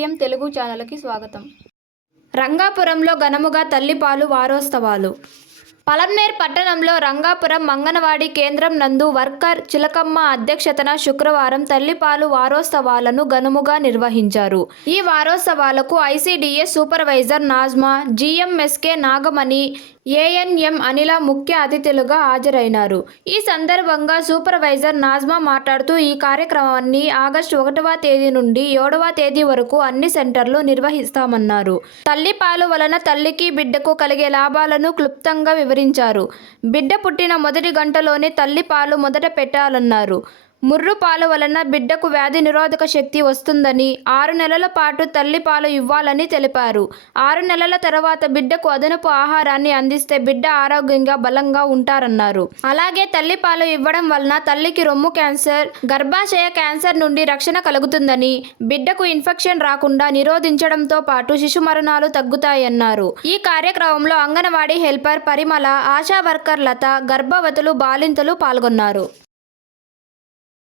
GVM Telugu ఛానల్కి స్వాగతం. రంగాపురంలో ఘనముగా తల్లిపాలు వారోత్సవాలు. పలన్నేర్ పట్టణంలో రంగాపురం మంగనవాడి కేంద్రం నందు వర్కర్ చిలకమ్మ అధ్యక్షతన శుక్రవారం తల్లిపాలు వారోత్సవాలను ఘనముగా నిర్వహించారు. ఈ వారోత్సవాలకు ICDA supervisor Najma జీఎంఎస్కే Nagamani ANM Anila ముఖ్య అతిథులుగా హాజరైనారు. ఈ సందర్భంగా సూపర్వైజర్ నాజ్మా మాట్లాడుతూ ఈ కార్యక్రమాన్ని ఆగస్టు ఒకటవ తేదీ నుండి ఏడవ తేదీ వరకు అన్ని సెంటర్లు నిర్వహిస్తామన్నారు. తల్లి పాలు వలన తల్లికి బిడ్డకు కలిగే లాభాలను క్లుప్తంగా వివరించారు. బిడ్డ పుట్టిన మొదటి గంటలోనే తల్లి పాలు మొదట పెట్టాలన్నారు. ముర్రు పాలు వలన బిడ్డకు వ్యాధి నిరోధక శక్తి వస్తుందని ఆరు నెలల పాటు తల్లి పాలు ఇవ్వాలని తెలిపారు. ఆరు నెలల తర్వాత బిడ్డకు అదనపు ఆహారాన్ని అందిస్తే బిడ్డ ఆరోగ్యంగా బలంగా ఉంటారన్నారు. అలాగే తల్లి పాలు ఇవ్వడం వలన తల్లికి రొమ్ము క్యాన్సర్ గర్భాశయ క్యాన్సర్ నుండి రక్షణ కలుగుతుందని బిడ్డకు ఇన్ఫెక్షన్ రాకుండా నిరోధించడంతో పాటు శిశు మరణాలు తగ్గుతాయన్నారు. ఈ కార్యక్రమంలో anganwadi helper Parimala ASHA worker Latha గర్భవతులు బాలింతలు పాల్గొన్నారు.